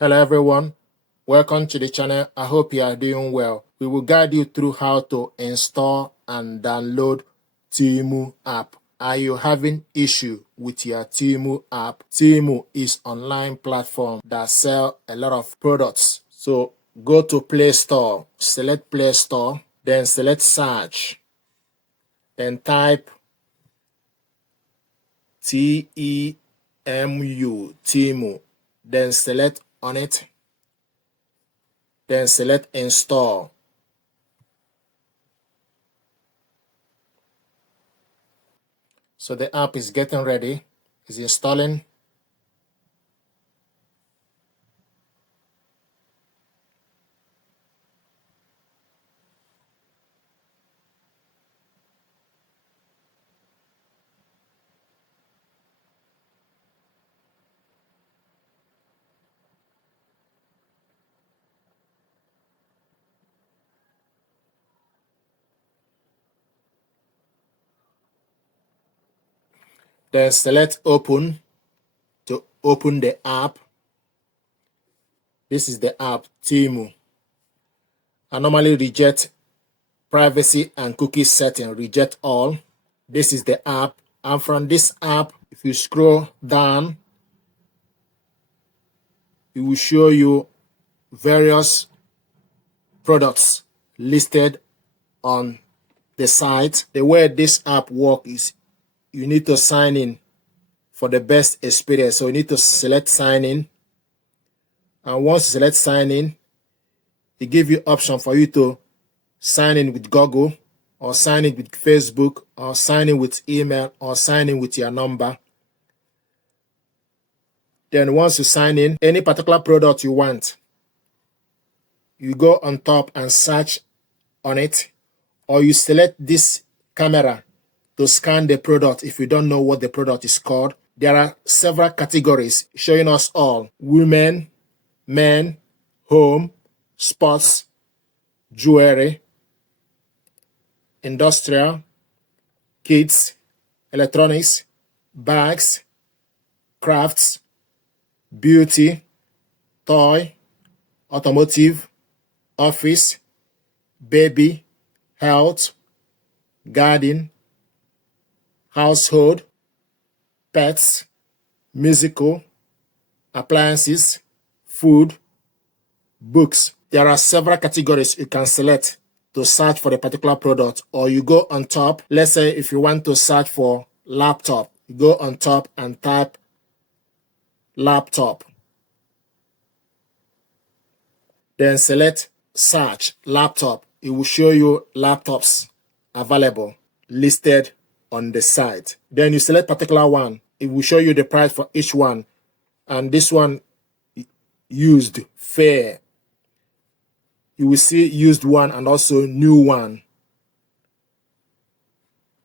Hello everyone, welcome to the channel. I hope you are doing well. We will guide you through how to install and download Temu app. Are you having issue with your Temu app? Temu is online platform that sell a lot of products. So go to Play Store, select Play Store, then select search, then type Temu, Temu, then select on it. Then select install. So the app is getting ready, it's installing. Then select open to open the app. This is the app, Temu. I normally reject privacy and cookie setting, reject all. This is the app. And from this app, if you scroll down, it will show you various products listed on the site. The way this app works is you need to sign in for the best experience. So you need to select sign in. And once you select sign in, it gives you option for you to sign in with Google, or sign in with Facebook, or sign in with email, or sign in with your number. Then once you sign in, any particular product you want, you go on top and search on it, or you select this camera to scan the product if you don't know what the product is called. There are several categories showing us all: women, men, home, sports, jewelry, industrial, kids, electronics, bags, crafts, beauty, toy, automotive, office, baby, health, garden, household, pets, musical, appliances, food, books. There are several categories you can select to search for a particular product, or you go on top. Let's say if you want to search for laptop, you go on top and type laptop. Then select search laptop. It will show you laptops available listed on the site. Then you select particular one. It will show you the price for each one. And this one, used, fair. You will see used one and also new one.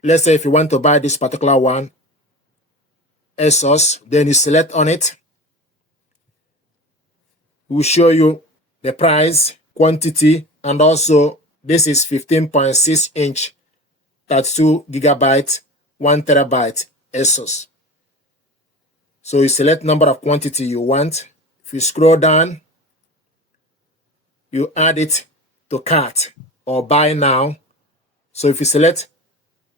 Let's say if you want to buy this particular one, ASUS, then you select on it. It will show you the price, quantity, and also this is 15.6 inch, 32 gigabyte, 1 terabyte ASUS. So you select number of quantity you want. If you scroll down, you add it to cart or buy now. So if you select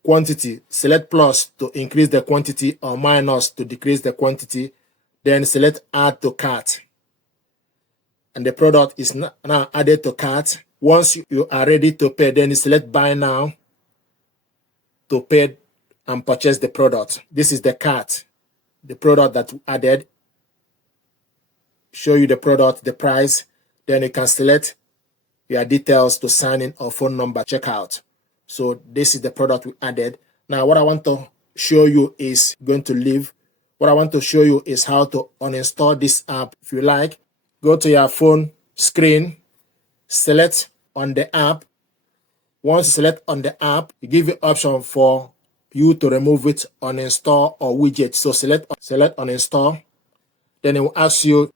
quantity, select plus to increase the quantity or minus to decrease the quantity, then select add to cart. And the product is now added to cart. Once you are ready to pay, then you select buy now to pay and purchase the product. This is the cart, the product that we added. Show you the product, the price. Then you can select your details to sign in or phone number, checkout. So this is the product we added. Now what I want to show you is going to leave. What I want to show you is how to uninstall this app. If you like, go to your phone screen, select on the app. Once you select on the app, it gives you option for you to remove it, uninstall, or widget. So select uninstall. Then it will ask you,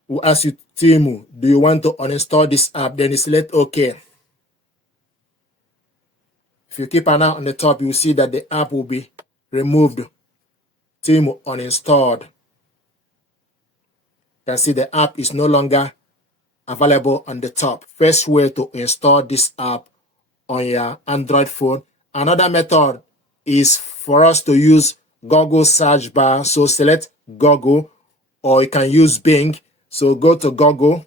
Temu, do you want to uninstall this app? Then you select OK. If you keep an eye on the top, you will see that the app will be removed. Temu uninstalled. You can see the app is no longer available on the top. First way to install this app on your Android phone. Another method is for us to use Google search bar. So select Google, or you can use Bing. So go to Google,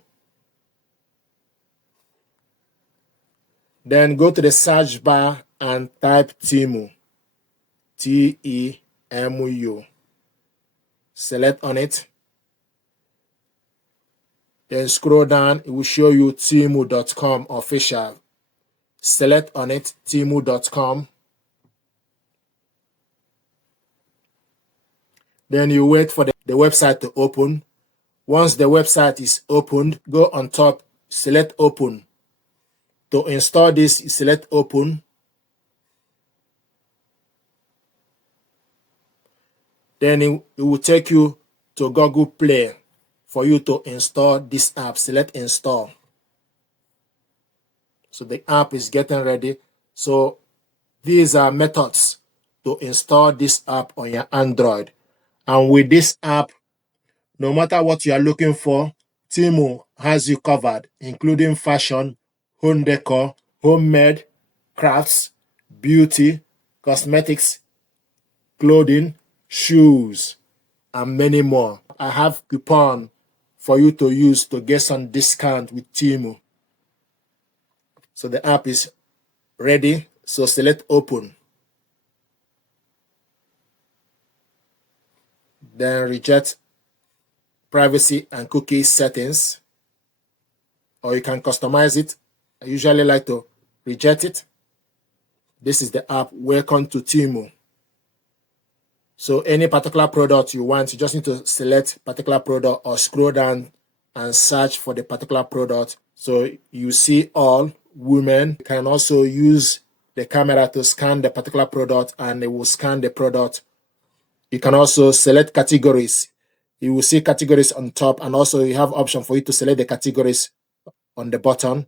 then go to the search bar and type Temu, T-E-M-U. Select on it. Then scroll down, it will show you Temu.com official. Select on it, Temu.com. Then you wait for the website to open. Once the website is opened, go on top, select open. To install this, select open. Then it will take you to Google Play for you to install this app. Select install. So the app is getting ready. So these are methods to install this app on your Android. And with this app, no matter what you are looking for, Temu has you covered, including fashion, home decor, homemade, crafts, beauty, cosmetics, clothing, shoes, and many more. I have coupon for you to use to get some discount with Temu. So the app is ready. So select open. Then reject privacy and cookie settings, or you can customize it. I usually like to reject it. This is the app. Welcome to Temu. So any particular product you want, you just need to select particular product or scroll down and search for the particular product. So you see all women. You can also use the camera to scan the particular product and it will scan the product. You can also select categories. You will see categories on top, and also you have option for you to select the categories on the bottom.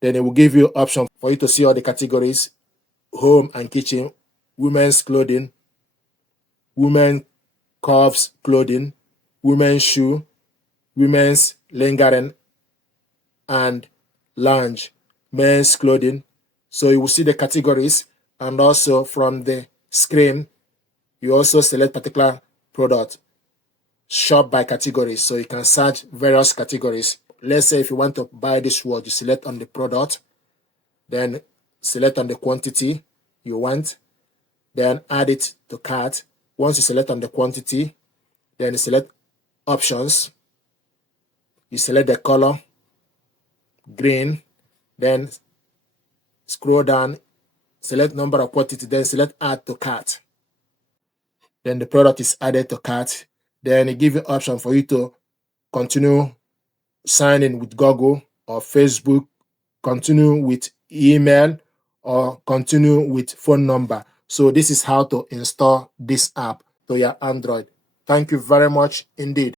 Then it will give you option for you to see all the categories: home and kitchen, women's clothing, women curves clothing, women's shoe, women's lingering, and lounge, men's clothing. So you will see the categories, and also from the screen, you also select particular product. Shop by categories, so you can search various categories. Let's say if you want to buy this watch, you select on the product, then select on the quantity you want, then add it to cart. Once you select on the quantity, then you select options, you select the color, green, then scroll down, select number of quantity, then select add to cart. Then the product is added to cart. Then it gives you option for you to continue sign in with Google or Facebook, continue with email, or continue with phone number. So this is how to install this app to your Android. Thank you very much indeed.